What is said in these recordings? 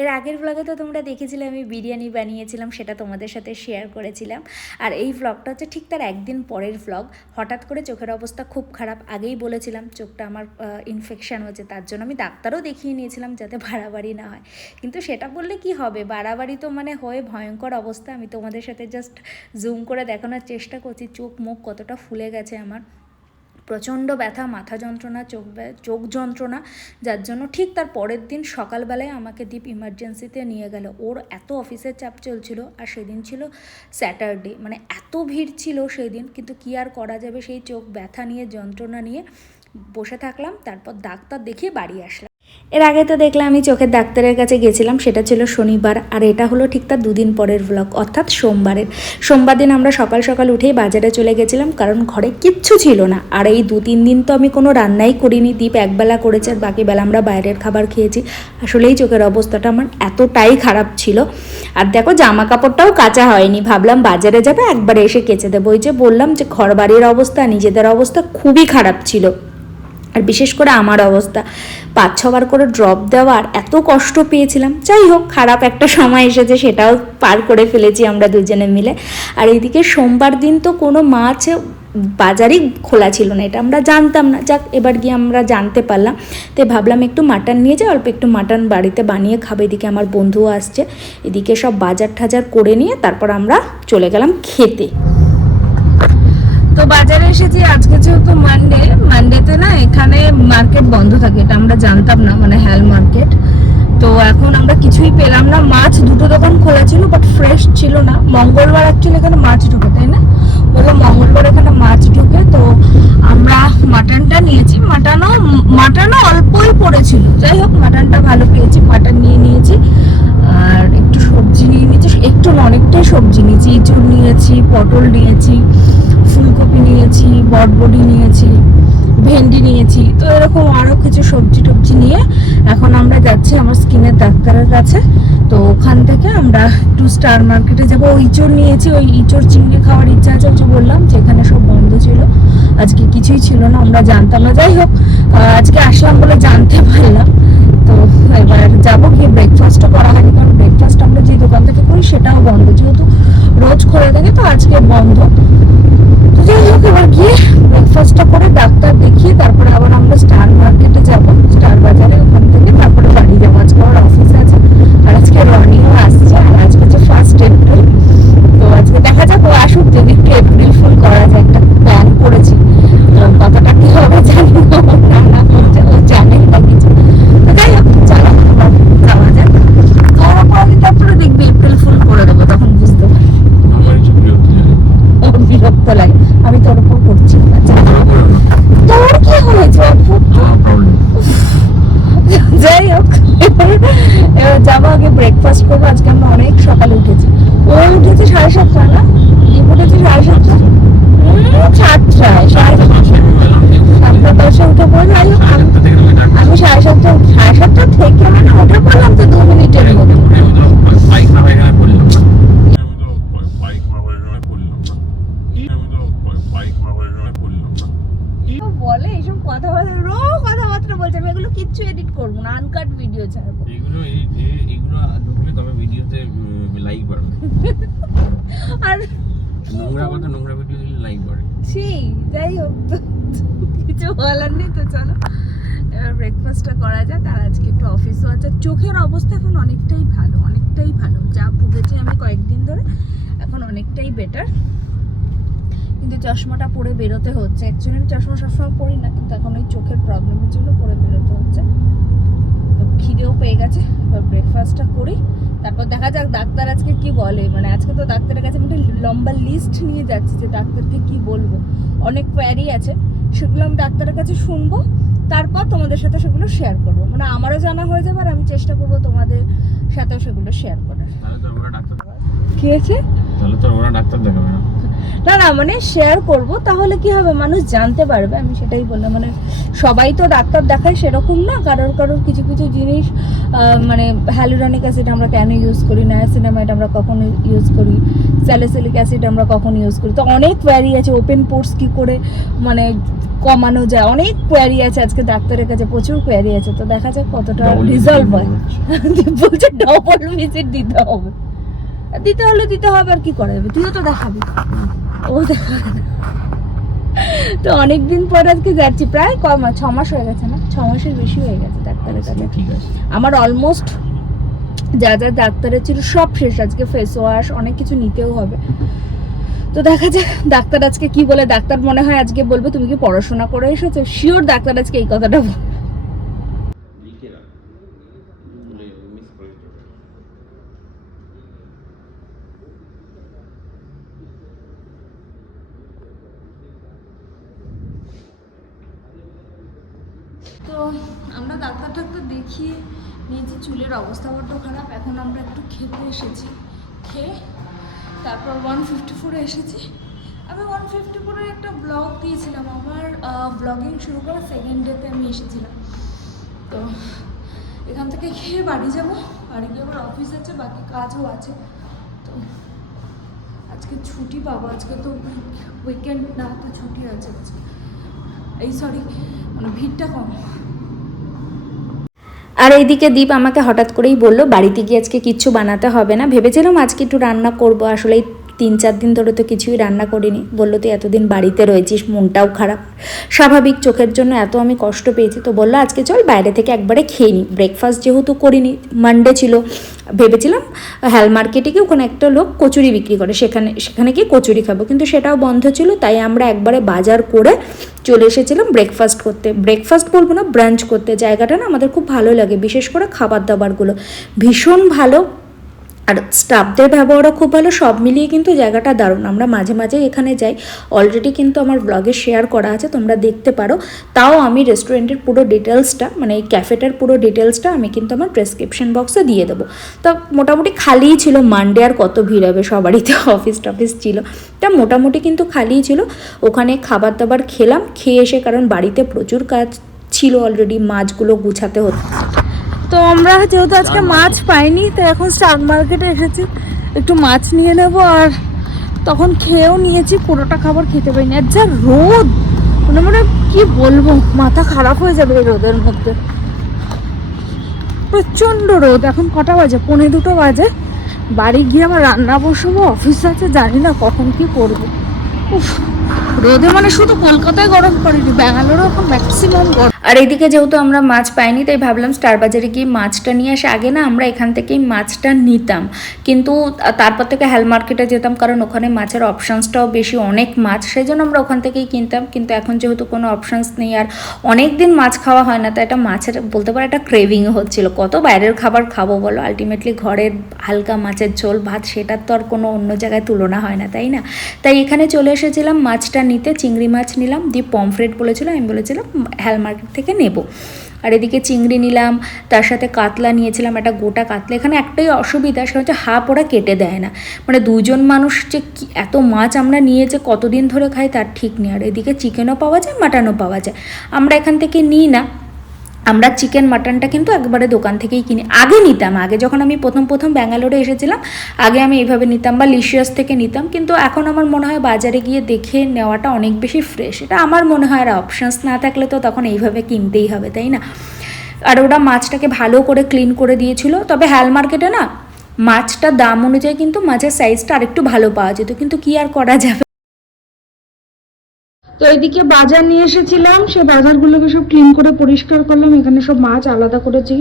এর আগের ব্লগে তো তোমরা দেখেছিলে আমি বিরিয়ানি বানিয়েছিলাম, সেটা তোমাদের সাথে শেয়ার করেছিলাম। আর এই ব্লগটা হচ্ছে ঠিক তার একদিন পরের ব্লগ। হঠাৎ করে চোখের অবস্থা খুব খারাপ, আগেই বলেছিলাম চোখটা আমার ইনফেকশান হচ্ছে, তার জন্য আমি ডাক্তারও দেখিয়ে নিয়েছিলাম যাতে বাড়াবাড়ি না হয়। কিন্তু সেটা বললে কি হবে, বাড়াবাড়ি তো মানে হয়ে ভয়ঙ্কর অবস্থা। আমি তোমাদের সাথে জাস্ট জুম করে দেখানোর চেষ্টা করছি চোখ মুখ কতটা ফুলে গেছে আমার। প্রচণ্ড ব্যথা, মাথা যন্ত্রণা, চোখ যন্ত্রণা, যার জন্য ঠিক তার পরের দিন সকালবেলায় আমাকে দীপ ইমার্জেন্সিতে নিয়ে গেল। ওর এত অফিসের চাপ চলছিল, আর সেদিন ছিল স্যাটারডে, মানে এত ভিড় ছিল সেদিন। কিন্তু কী আর করা যাবে, সেই চোখ ব্যথা নিয়ে যন্ত্রণা নিয়ে বসে থাকলাম। তারপর ডাক্তার দেখিয়ে বাড়ি আসলাম। এর আগে তো দেখলাম আমি চোখের ডাক্তারের কাছে গেছিলাম, সেটা ছিল শনিবার। আর এটা হলো ঠিক তার দুদিন পরের ব্লগ, অর্থাৎ সোমবার দিন আমরা সকাল সকাল উঠেই বাজারে চলে গেছিলাম, কারণ ঘরে কিচ্ছু ছিল না। আর এই 2-3 দিন তো আমি কোনো রান্নাই করিনি, দীপ একবেলা করেছে আর বাকি বেলা আমরা বাইরের খাবার খেয়েছি। আসলেই চোখের অবস্থাটা আমার এতটাই খারাপ ছিল। আর দেখো জামা কাপড়টাও কাচা হয়নি, ভাবলাম বাজারে যাবে একবারে এসে কেচে দেবো। ওই যে বললাম যে ঘর বাড়ির অবস্থা, নিজেদের অবস্থা খুবই খারাপ ছিল। আর বিশেষ করে আমার অবস্থা 5-6 বার করে ড্রপ দেওয়ার এত কষ্ট পেয়েছিলাম। যাই হোক, খারাপ একটা সময় এসেছে, সেটাও পার করে ফেলেছি আমরা দুজনে মিলে। আর এইদিকে সোমবার দিন তো কোনো মাছ বাজারই খোলা ছিল না, এটা আমরা জানতাম না। যাক, এবার গিয়ে আমরা জানতে পারলাম। তাই ভাবলাম একটু মাটন নিয়ে যাই, অল্প একটু মাটন বাড়িতে বানিয়ে খাবে। এদিকে আমার বন্ধুও আসছে, এদিকে সব বাজার টাজার করে নিয়ে তারপর আমরা চলে গেলাম খেতে। তো বাজারে এসেছি আজকে, যেহেতু মানডেতে না এখানে মার্কেট বন্ধ থাকে, এটা আমরা জানতাম না, মানে হ্যাল মার্কেট। তো এখন আমরা কিছুই পেলাম না। মাছ 2টো দোকান খোলা ছিল, বাট ফ্রেশ ছিল না। মঙ্গলবার অ্যাকচুয়ালি এখানে মাছ ঢোকে, তাই না? বললো মঙ্গলবার এখানে মাছ ঢোকে। তো আমরা মাটনটা নিয়েছি, মাটনও অল্পই পড়েছিল। যাই হোক, মাটনটা ভালো পেয়েছি, মাটন নিয়েছি। আর একটু সবজি নিয়ে নিয়েছি, একটু অনেকটাই সবজি নিয়েছি। ইঁচড় নিয়েছি, পটল নিয়েছি, ফুলকপি নিয়েছি, বটবডি নিয়েছি, ভেন্ডি নিয়েছি। তো এরকম আরও কিছু সবজি টবজি নিয়ে এখন আমরা যাচ্ছি আমার স্কিনের ডাক্তারের কাছে। তো ওখান থেকে আমরা একটু স্টার মার্কেটে যাবো। ইঁচড় নিয়েছি, ওই ইঁচড় চিংড়ি খাওয়ার ইচ্ছা আছে, যে বললাম যেখানে সব বন্ধ ছিল, আজকে কিছুই ছিল না, আমরা জানতাম না। যাই হোক, আজকে আসলাম বলে জানতে পারলাম। তো এবার যাবো, গিয়ে ব্রেকফাস্টও করা হয়নি, কারণ ব্রেকফাস্ট আমরা যে দোকান থেকে করি সেটাও বন্ধ, যেহেতু রোজ খোলা থাকে, তো আজকে বন্ধ। তো যাই হোক, এবার গিয়ে ব্রেকফাস্টটা করে ডাক্তার দেখিয়ে তারপরে আবার আমরা স্টার মার্কেটে যাবো, স্টার বাজারে। ওখান থেকে তারপরে বাড়ি যাবো। আজকে আমার অফিস আছে, আর আজকে রনিও আসছে। আর আজকে হচ্ছে 1 এপ্রিল। তো আজকে দেখা যাক, ও আসুক, যদি একটু এপ্রিল ফুল করা যায়, একটা প্ল্যান করেছি। কতটা কি হবে জানি না, না করছে ও জানে না কিছু। তো যাই হোক, চলো যাওয়া যাক। তারপরে দেখবি এপ্রিল ফুল করে দেবো, তখন বুঝতে পারবি। বিরক্ত লাগে, আমি তোর উপর করছি। তোর কি হয়েছে? যাই হোক, এবার যাবো, আগে ব্রেকফাস্ট করবো। আজকে আমরা অনেক সকালে উঠেছি। ও উঠেছে 7:30 না, উঠেছি 7:30, 7টায়, 7:10 উঠে পড়ে। যাই হোক, আমি 7:30 থেকে মানে উঠে পড়লাম তো 2 মিনিটের মধ্যে। বলে এইসব কথাবার্তা বলছে, আমি এগুলো কিচ্ছু এডিট করবো না, আনকাট ভিডিও ছাড়বো। এগুলো ঢুকলে তবে ভিডিওতে লাইক বাড়বে। আর নোংরা ভিডিও দিলে লাইক বাড়ে। যাই হোক, কিছু বলার নেই। তো চলো এবার ব্রেকফাস্টটা করা যাক। আর আজকে একটু অফিসও আছে। চোখের অবস্থা এখন অনেকটাই ভালো, যা ভুগেছি আমি কয়েকদিন ধরে, এখন অনেকটাই বেটার। কিন্তু চশমাটা পরে বেরোতে হচ্ছে। অ্যাকচুয়ালি আমি চশমা সবসময় পরি না, কিন্তু এখন ওই চোখের প্রবলেমের জন্য পরে বেরোতে হচ্ছে। তো খিদেও পেয়ে গেছে, এবার ব্রেকফাস্টটা করি, তারপর দেখা যাক ডাক্তার আজকে কি বলে। মানে আজকে তো ডাক্তারের কাছে আমি একটা লম্বা লিস্ট নিয়ে যাচ্ছি, যে ডাক্তারকে কি বলবো। অনেক কোয়ারি আছে, সেগুলো আমি ডাক্তারের কাছে শুনবো, তারপর তোমাদের সাথে সেগুলো শেয়ার করবো। মানে আমারও জানা হয়ে যাবে, আর আমি চেষ্টা করবো তোমাদের সাথেও সেগুলো শেয়ার করার। তাহলে তো ওরা ডাক্তার কি আছে? তাহলে তো ওরা ডাক্তার দেখাবে না। না না মানে শেয়ার করব, তাহলে কি হবে মানুষ জানতে পারবে, আমি সেটাই বললাম। মানে সবাই তো ডাক্তার দেখায় সেরকম না, কারোর কারোর কিছু কিছু জিনিস মানে হ্যালুরনিক অ্যাসিড আমরা কেন ইউজ করি, নায়াসিনামাইড আমরা কখন ইউজ করি, স্যালিসিলিক অ্যাসিড আমরা কখন ইউজ করি, তো অনেক কোয়ারি আছে। ওপেন পোর্স কি করে মানে কমানো যায়, অনেক কোয়ারি আছে আজকে ডাক্তারের কাছে, প্রচুর কোয়ারি আছে। তো দেখা যাক কতটা রিজলভ হয়। বলছে ডবল ভিজিট দিতে হবে, দিতে হলে দিতে হবে, আর কি করা যাবে, তুইও তো দেখাবি, ও দেখাবে না। তো অনেকদিন পর আজকে যাচ্ছি, প্রায় 6 মাস হয়ে গেছে, না 6 মাসের বেশি হয়ে গেছে ডাক্তারের কাছে। ঠিক আছে, আমার অলমোস্ট যা যা ডাক্তারের ছিল সব শেষ, আজকে ফেস ওয়াশ অনেক কিছু নিতেও হবে। তো দেখা যাক ডাক্তার আজকে কি বলে। ডাক্তার মনে হয় আজকে বলবে তুমি কি পড়াশোনা করে এসেছো, শিওর ডাক্তার আজকে এই কথাটা বলবে। তো আমরা ডাক্তার দেখিয়ে নিয়েছি, চুলের অবস্থা বড্ড খারাপ। এখন আমরা একটু খেতে এসেছি, খেয়ে তারপর 154-এ এসেছি। আমি 154-এর একটা ব্লগ দিয়েছিলাম, আমার ব্লগিং শুরু করার সেকেন্ড ডেতে আমি এসেছিলাম। তো এখান থেকে খেয়ে বাড়ি যাব, বাড়ি গিয়ে আবার অফিস আছে, বাকি কাজও আছে। তো আজকে ছুটি পাবো, আজকে তো উইকেন্ড না, তো ছুটি আছে আজকে, এই সরি মানে ভিড়টা কম। আর এইদিকে দীপ আমাকে হঠাৎ করেই বললো বাড়িতে গিয়ে আজকে কিচ্ছু বানাতে হবে না। ভেবেছিলাম আজকে একটু রান্না করব, আসলে 3-4 দিন ধরে তো কিছুই রান্না করিনি। বললো তুই এতদিন বাড়িতে রয়েছিস, মনটাও খারাপ, স্বাভাবিক, চোখের জন্য এত আমি কষ্ট পেয়েছি। তো বললো আজকে চল বাইরে থেকে একবারে খেয়ে নিই। ব্রেকফাস্ট যেহেতু করিনি, মানডে ছিল, ভেবেছিলাম হ্যাল মার্কেটে গিয়ে ওখানে একটা লোক কচুরি বিক্রি করে, সেখানে গিয়ে কচুরি খাবো, কিন্তু সেটাও বন্ধ ছিল। তাই আমরা একবারে বাজার করে চলে এসেছিলাম ব্রেকফাস্ট করতে। ব্রেকফাস্ট বলবো না, ব্রাঞ্চ করতে। জায়গাটা না আমাদের খুব ভালো লাগে, বিশেষ করে খাবার দাবারগুলো ভীষণ ভালো, আর স্টাফদের ব্যবহারও খুব ভালো। সব মিলিয়ে কিন্তু জায়গাটা দারুণ। আমরা মাঝে মাঝে এখানে যাই, অলরেডি কিন্তু আমার ব্লগে শেয়ার করা আছে, তোমরা দেখতে পারো। তাও আমি রেস্টুরেন্টের পুরো ডিটেলসটা, মানে এই ক্যাফেটার পুরো ডিটেলসটা আমি কিন্তু আমার ডেসক্রিপশন বক্সে দিয়ে দেবো। তো মোটামুটি খালিই ছিল, মানডে আর কত ভিড় হবে, সবারই তো অফিস টফিস ছিল, তা মোটামুটি কিন্তু খালিই ছিল। ওখানে খাবার দাবার খেলাম, খেয়ে এসে, কারণ বাড়িতে প্রচুর কাজ ছিল অলরেডি, মাছগুলো গুছাতে হতো। তো আমরা যেহেতু আজকে মাছ পাইনি, তো এখন স্টার মার্কেটে এসেছি, একটু মাছ নিয়ে নেব। আর তখন খেয়েও নিয়েছি, পুরোটা খাবার খেতে পাইনি। আর যা রোদ, মানে কি বলবো, মাথা খারাপ হয়ে যাবে এই রোদের মধ্যে, প্রচণ্ড রোদ। এখন কটা বাজে, 1:45 বাজে। বাড়ি গিয়ে আমার রান্না বসাবো, অফিস আছে, জানি না কখন কি করবো। উফ, রোদে মানে শুধু কলকাতায় গরম পড়েনি, ব্যাঙ্গালোরও এখন ম্যাক্সিমাম গরম। আর এইদিকে যেহেতু আমরা মাছ পাইনি, তাই ভাবলাম স্টার বাজারে গিয়ে মাছটা নিয়ে আসে। আগে না আমরা এখান থেকেই মাছটা নিতাম, কিন্তু তারপর থেকে হ্যাল মার্কেটে যেতাম, কারণ ওখানে মাছের অপশানসটাও বেশি, অনেক মাছ, সেই জন্য আমরা ওখান থেকেই কিনতাম। কিন্তু এখন যেহেতু কোনো অপশানস নেই, আর অনেক দিন মাছ খাওয়া হয় না, তাই একটা মাছের বলতে পারো একটা ক্রেভিংও হচ্ছিল। কত বাইরের খাবার খাবো বলো, আলটিমেটলি ঘরের হালকা মাছের ঝোল ভাত, সেটার তো আর কোনো অন্য জায়গায় তুলনা হয় না, তাই না? তাই এখানে চলে এসেছিলাম মাছটা নিতে। চিংড়ি মাছ নিলাম, দিয়ে পমফ্রেট বলেছিল, আমি বলেছিলাম হ্যাল মার্কেট থেকে নেব। আর এদিকে চিংড়ি নিলাম, তার সাথে কাতলা নিয়েছিলাম, একটা গোটা কাতলা। এখানে একটাই অসুবিধা, সেটা হচ্ছে হাফ ওরা কেটে দেয় না, মানে 2 জন মানুষ যে এত মাছ আমরা নিয়ে যে কতদিন ধরে খাই তার ঠিক নেই। আর এদিকে চিকেনও পাওয়া যায়, মাটনও পাওয়া যায়, আমরা এখান থেকে নিই না। আমরা চিকেন মাটনটা কিন্তু একবারে দোকান থেকেই কিনি। আগে নিতাম, আগে যখন আমি প্রথম ব্যাঙ্গালোরে এসেছিলাম, আগে আমি এইভাবে নিতাম, বা লিশিয়াস থেকে নিতাম। কিন্তু এখন আমার মনে হয় বাজারে গিয়ে দেখে নেওয়াটা অনেক বেশি ফ্রেশ, এটা আমার মনে হয়। আর অপশানস না থাকলে তো তখন এইভাবে কিনতেই হবে, তাই না? আর ওরা মাছটাকে ভালো করে ক্লিন করে দিয়েছিল। তবে হ্যাল মার্কেটে না মাছটার দাম অনুযায়ী কিন্তু মাছের সাইজটা আরেকটু ভালো পাওয়া যেত, কিন্তু কি আর করা যাবে। তো এদিকে বাজার নিয়ে এসেছিলাম, সেই বাজারগুলোকে সব ক্লিন করে পরিষ্কার করলাম। এখানে সব মাছ আলাদা করেছি,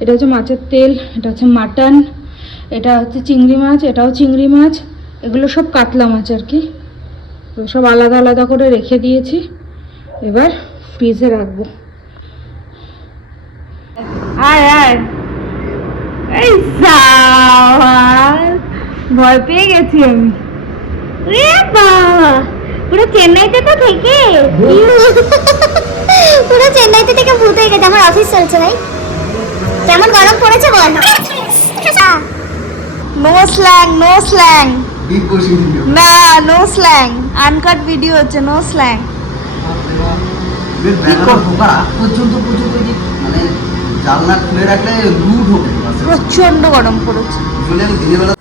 এটা হচ্ছে মাছের তেল, এটা হচ্ছে মাটন, এটা হচ্ছে চিংড়ি মাছ, এটাও চিংড়ি মাছ, এগুলো সব কাতলা মাছ আর কি। তো সব আলাদা আলাদা করে রেখে দিয়েছি, এবার ফ্রিজে রাখবো। আয় আয়, এই ভয় পেয়ে গেছি আমি। পুরো চেন্নাইতে তো থেকে পুরো চেন্নাইতে থেকে ভূত হয়ে গেছে। আমার অফিস চলছে ভাই, কেমন গরম পড়েছে বল। No slang, no slang. বিগ বসিয়ে দিল। না, নো স্ল্যাং, আনকাট ভিডিও হচ্ছে, নো স্ল্যাং। বেশ ব্যানার ঢোকার আগ পর্যন্ত ওই যে মানে জানলা খুলে রাখলে লু ঢোকে বাসে। প্রচন্ড গরম পড়েছে। আসলে আমি দিনের বেলা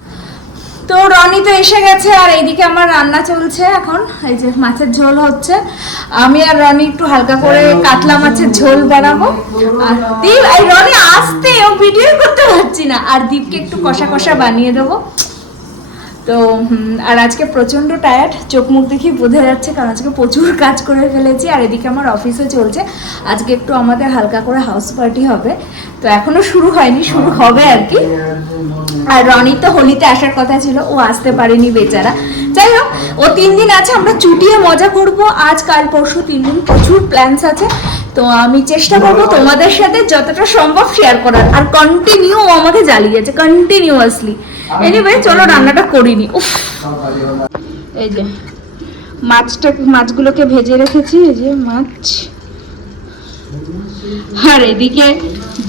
তো রনি তো এসে গেছে আর এইদিকে আমার রান্না চলছে এখন। এই যে মাছের ঝোল হচ্ছে, আমি আর রনি একটু হালকা করে কাতলা মাছের ঝোল বানাবো। আর দীপ, এই রনি আসতে, ও ভিডিও করতে পারছি না। আর দীপকে একটু কষা কষা বানিয়ে দেবো। তো আর আজকে প্রচণ্ড টায়ার্ড, চোখ মুখ দেখি বোঝা যাচ্ছে, কারণ আজকে প্রচুর কাজ করে ফেলেছি। আর এদিকে আমার অফিসে চলছে, আজকে একটু আমাদের হালকা করে হাউস পার্টি হবে। তো এখনো শুরু হয়নি, শুরু হবে আর কি। আর রনি তো হোলিতে আসার কথা ছিল, ও আসতে পারেনি বেচারা। যাই হোক, ও 3 দিন আছে, আমরা চুটিয়ে মজা করব। আজ কাল পরশু 3 দিন প্রচুর প্ল্যানস আছে। তো আমি চেষ্টা করবো তোমাদের সাথে যতটা সম্ভব শেয়ার করার। আর কন্টিনিউ ও আমাকে জ্বালিয়েছে, কন্টিনিউয়াসলি। এনিওয়ে চলো রান্নাটা করিনি। উফ, এই যে মাছগুলোকে ভেজে রেখেছি, এই যে মাছ। আর এদিকে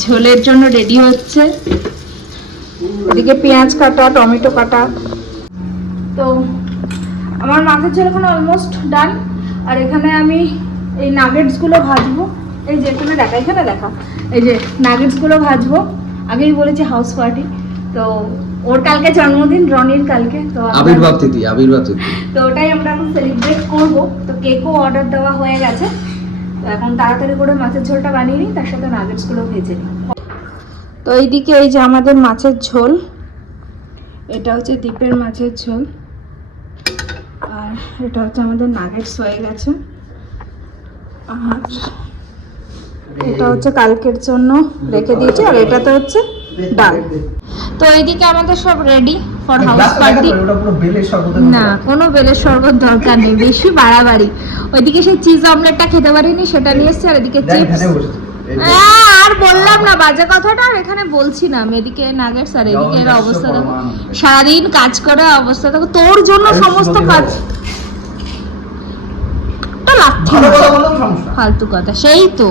ঝোলের জন্য রেডি হচ্ছে, এদিকে পেঁয়াজ কাটা, টমেটো কাটা। তো আমার মাছের ঝোল এখন অলমোস্ট ডান। আর এখানে আমি এই নাগেটসগুলো ভাজবো। এই যে এখানে দেখা, এখানে দেখা, এই যে নাগেটসগুলো ভাজবো। আগেই বলেছি হাউস পার্টি, তো ওর কালকে জন্মদিন, রনির কালকে। তো আবির্ভাব তিথি। তো ওটাই আমরা এখন সেলিব্রেট করবো। তো কেকও অর্ডার দেওয়া হয়ে গেছে। তো এখন তাড়াতাড়ি করে মাছের ঝোলটা বানিয়ে নিই, তার সাথে নাগেটসগুলো ভেজে নিই। তো এইদিকে এই যে আমাদের মাছের ঝোল, এটা হচ্ছে দ্বীপের মাছের ঝোল। আর এটা হচ্ছে আমাদের নাগেটস হয়ে গেছে। আর এটা হচ্ছে কালকের জন্য রেখে দিয়েছি। আর এটাতে হচ্ছে ডাল। তো এইদিকে আমাদের সব রেডি ফর হাউস পার্টি। না, কোনো বেলের শরবত দরকার নেই, বেশি বাড়াবাড়ি। ওইদিকে সেই চিজ অমলেটটা খেতে পারিনি, সেটা নিয়ে এসেছি। আর এদিকে চিপস। আর বললাম না বাজে কথাটা, আর এখানে বলছি না। আমি এদিকে নাগেটস, আর এদিকে এর অবস্থা দেখো, সারাদিন কাজ করে অবস্থা দেখো। তোর জন্য সমস্ত কাজ, ফালতু কথা। সেই তো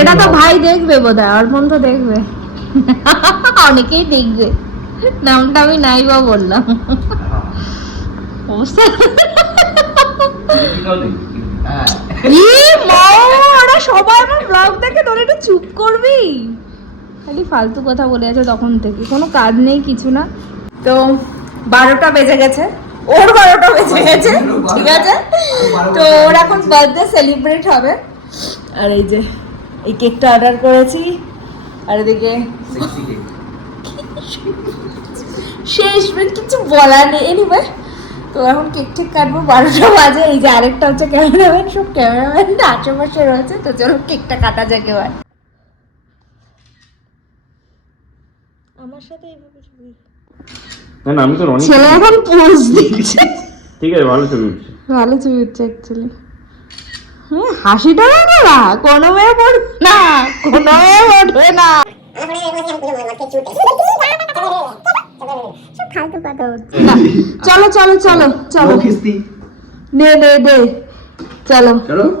এটা তো ভাই দেখবে বোধহয়, অর্পণ তো দেখবে, অনেকেই দেখবে। নামটা আমি নাই বা বললাম। অবস্থা ওরা সবাই আমার ব্লগ দেখে, তোর একটু চুপ করবি, খালি ফালতু কথা বলে আছে তখন থেকে, কোনো কাজ নেই কিছু না। তো 12টা বেজে গেছে, ওর 12টা বেজে গেছে, ঠিক আছে। তো ওর এখন বার্থডে সেলিব্রেট হবে। আর এই যে এই কেকটা অর্ডার করেছি। আর এদিকে শেষ, কিছু বলার নেই। এনিওয়ে, তো এখন কেক ঠিক কাটবো, 12টা বাজে। এই যে আরেকটা হচ্ছে ক্যামেরাম্যান, সব ক্যামেরাম্যান আশেপাশে রয়েছে। তো চলো কেকটা কাটা যাক এবার। আমার সাথে এইভাবে না আমি তো রনি ছেলে এখন পোজ দিচ্ছে। ঠিক আছে, ভালো ছবি উঠছে। ভালো ছবি হচ্ছে অ্যাকচুয়ালি। হাসিটা না, কোনো মেয়ে পড়বে না, কোনো মেয়ে পড়বে না। চলো চলো চলো চলো, দে দে দে, চলো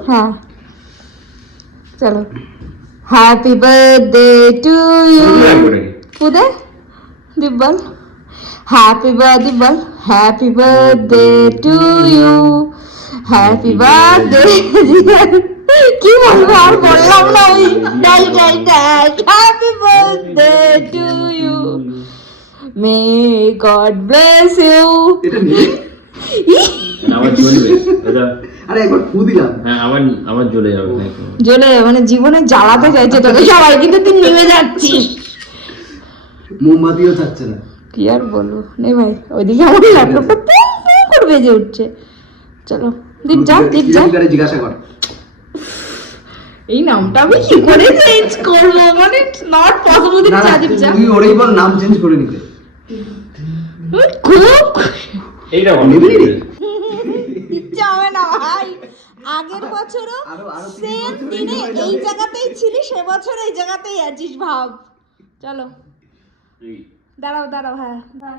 হ্যাঁ চলো। Happy birthday to you. পুদে দীপ বল, হ্যাপি বার্থডে বল, happy birthday to you, happy birthday. কি বলবো আর বললাম না, ওই ডাই ডাই ডাই। Happy birthday to you, may God bless you. আবার জ্বলবে এটা। আরে একবার ফু দিলাম। হ্যাঁ, আবার জ্বলে যাবে। জ্বলে মানে জীবনে জ্বালাতে চাইছে তোকে সবাই, কিন্তু তুই নেমে যাচ্ছিস। মোমবাতিও থাকছে না। কি আর বলবো, নে ভাই, ওইদিকে আমার ল্যাপটপটা পুম পুম করে বেজে উঠছে। চলো দীপ যা, দীপ যা। জিজ্ঞাসা কর এই নামটা আমি কি করে চেঞ্জ করবো, মানে নট পসিবল। দীপ যা, দীপ যা। তুই ওরেই বল নাম চেঞ্জ করে নিতে। খুব এইটা ইচ্ছা হবে না ভাই। আগের বছরও সেম দিনে এই জায়গাতেই ছিলি, সে বছর এই জায়গাতেই আছিস, ভাব। চলো দাঁড়াও দাঁড়াও, হ্যাঁ না